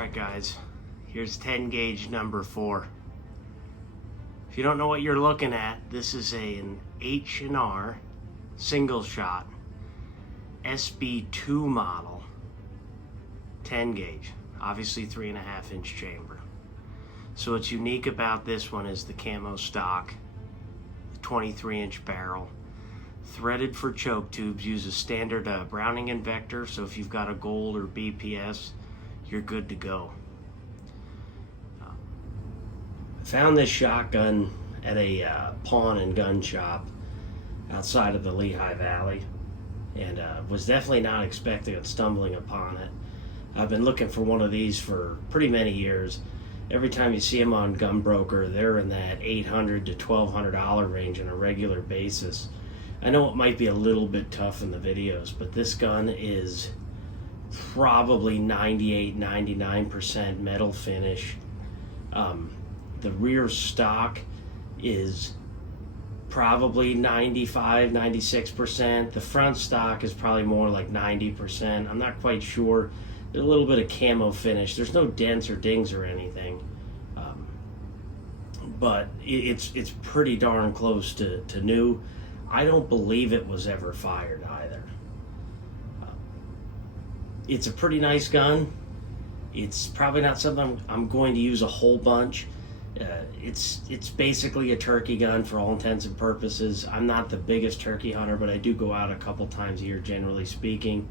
Alright guys, here's 10 gauge number 4. If you don't know what you're looking at, this is an H&R single shot SB2 model 10 gauge, obviously 3.5 inch chamber. So what's unique about this one is the camo stock, the 23 inch barrel, threaded for choke tubes, uses standard Browning Invector, so if you've got a gold or BPS, you're good to go. I found this shotgun at a pawn and gun shop outside of the Lehigh Valley, and was definitely not expecting it, stumbling upon it. I've been looking for one of these for pretty many years. Every time you see them on Gunbroker, they're in that $800 to $1,200 range on a regular basis. I know it might be a little bit tough in the videos, but this gun is probably 98-99% metal finish. The rear stock is probably 95-96%. The front stock is probably more like 90%. I'm not quite sure. There's a little bit of camo finish. There's no dents or dings or anything, but it's pretty darn close to new. I don't believe it was ever fired either. It's a pretty nice gun. It's probably not something I'm going to use a whole bunch. It's basically a turkey gun for all intents and purposes. I'm not the biggest turkey hunter, but I do go out a couple times a year, generally speaking.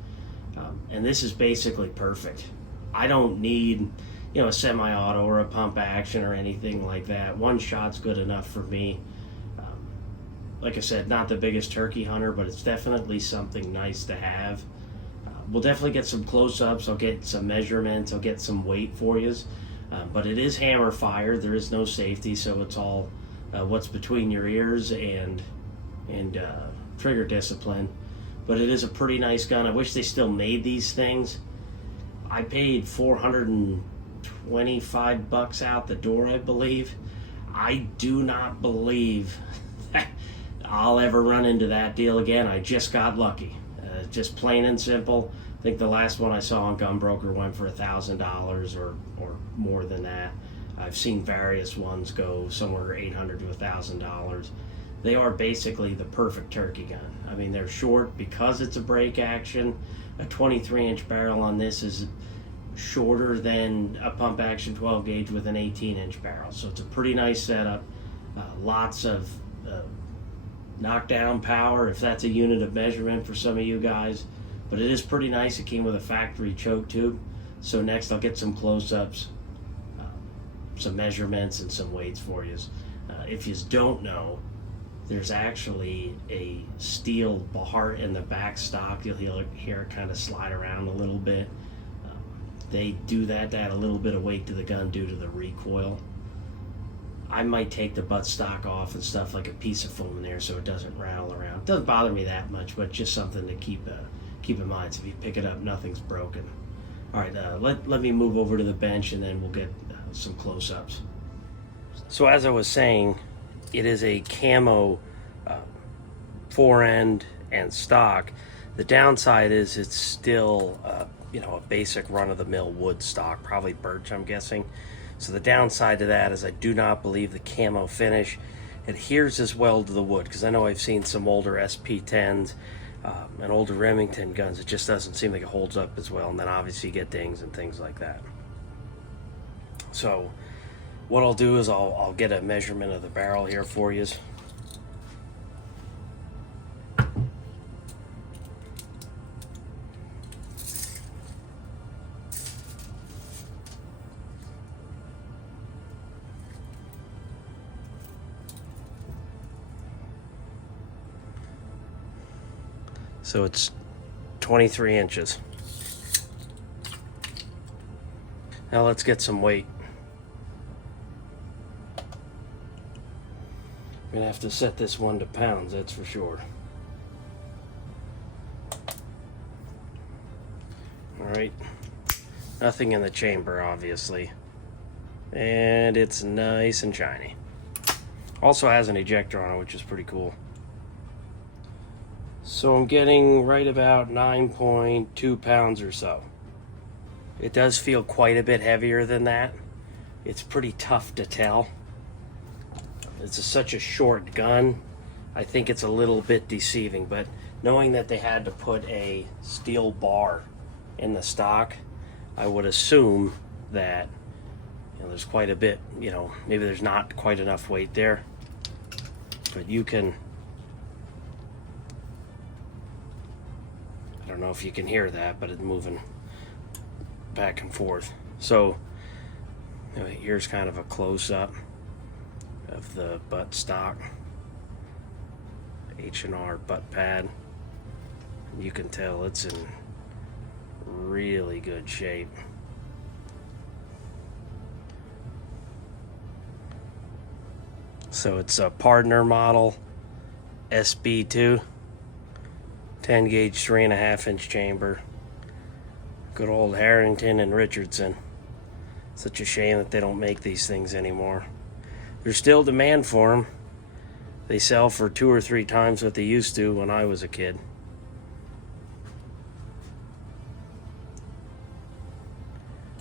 And this is basically perfect. I don't need, a semi-auto or a pump action or anything like that. One shot's good enough for me. Like I said, not the biggest turkey hunter, but it's definitely something nice to have. We'll definitely get some close-ups. I'll get some measurements. I'll get some weight for you. But it is hammer fired. There is no safety, so it's all what's between your ears and trigger discipline. But it is a pretty nice gun. I wish they still made these things. I paid $425 out the door, I believe. I do not believe that I'll ever run into that deal again. I just got lucky. Just plain and simple. I think the last one I saw on Gunbroker went for $1,000 or more than that. I've seen various ones go somewhere $800 to $1,000. They are basically the perfect turkey gun. I mean, they're short because it's a break action. A 23 inch barrel on this is shorter than a pump action 12 gauge with an 18 inch barrel. So it's a pretty nice setup. Lots of knockdown power, if that's a unit of measurement for some of you guys. But it is pretty nice. It came with a factory choke tube. So next I'll get some close-ups, some measurements, and some weights for you. If you don't know, there's actually a steel bar in the back stock. You'll hear it kind of slide around a little bit. They do that to add a little bit of weight to the gun due to the recoil. I might take the butt stock off and stuff, like a piece of foam in there, so it doesn't rattle around. It doesn't bother me that much, but just something to keep in mind. So if you pick it up, nothing's broken. All right, let me move over to the bench, and then we'll get some close-ups. So as I was saying, it is a camo fore-end and stock. The downside is it's still a basic run-of-the-mill wood stock, probably birch, I'm guessing. So the downside to that is I do not believe the camo finish adheres as well to the wood, because I know I've seen some older SP10s and older Remington guns. It just doesn't seem like it holds up as well, and then obviously you get dings and things like that. So what I'll do is I'll get a measurement of the barrel here for you. So it's 23 inches. Now let's get some weight. I'm gonna have to set this one to pounds, that's for sure. All right, nothing in the chamber, obviously. And it's nice and shiny. Also has an ejector on it, which is pretty cool. So I'm getting right about 9.2 pounds or so. It does feel quite a bit heavier than that. It's pretty tough to tell. It's such a short gun. I think it's a little bit deceiving, but knowing that they had to put a steel bar in the stock, I would assume that there's quite a bit, maybe there's not quite enough weight there, but you can, I don't know if you can hear that, but it's moving back and forth. So here's kind of a close-up of the butt stock, H&R butt pad. You can tell it's in really good shape. So it's a Pardner model SB2, 10 gauge 3.5 inch chamber. Good old Harrington and Richardson. Such a shame that they don't make these things anymore. There's still demand for them. They sell for 2 or 3 times what they used to when I was a kid.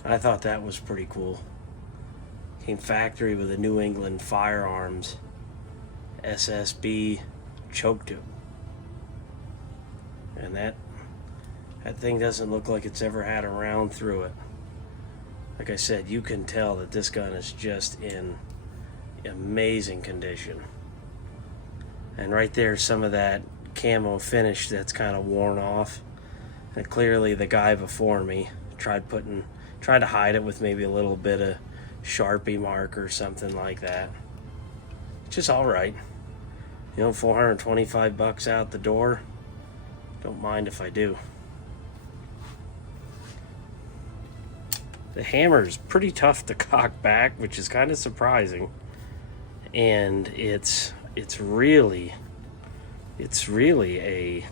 I thought that was pretty cool. Came factory with a New England Firearms SSB choke tube. And that thing doesn't look like it's ever had a round through it. Like I said, you can tell that this gun is just in amazing condition. And right there, some of that camo finish that's kind of worn off. And clearly the guy before me tried to hide it with maybe a little bit of Sharpie mark or something like that. Which is alright. $425 out the door. Don't mind if I do. The hammer is pretty tough to cock back, which is kind of surprising. And it's really a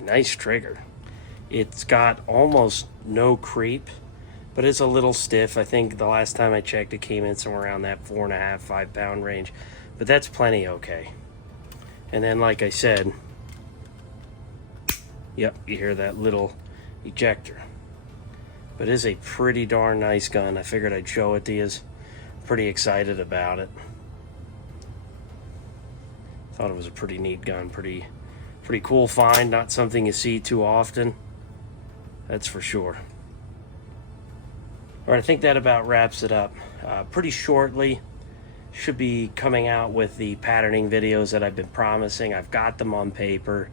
nice trigger. It's got almost no creep, but it's a little stiff. I think the last time I checked, it came in somewhere around that 4.5, 5 pound range, but that's plenty okay. And then, like I said, yep, you hear that little ejector. But it is a pretty darn nice gun. I figured I'd show it to you. Pretty excited about it. Thought it was a pretty neat gun, pretty cool find. Not something you see too often, that's for sure. All right, I think that about wraps it up. Pretty shortly, should be coming out with the patterning videos that I've been promising. I've got them on paper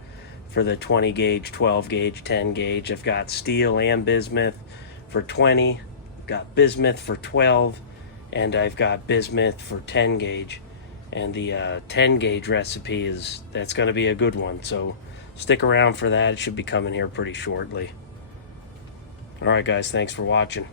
for the 20 gauge, 12 gauge, 10 gauge. I've got steel and bismuth for 20, got bismuth for 12, and I've got bismuth for 10 gauge. And the 10 gauge recipe that's going to be a good one, so stick around for that. It should be coming here pretty shortly. All right, guys, thanks for watching.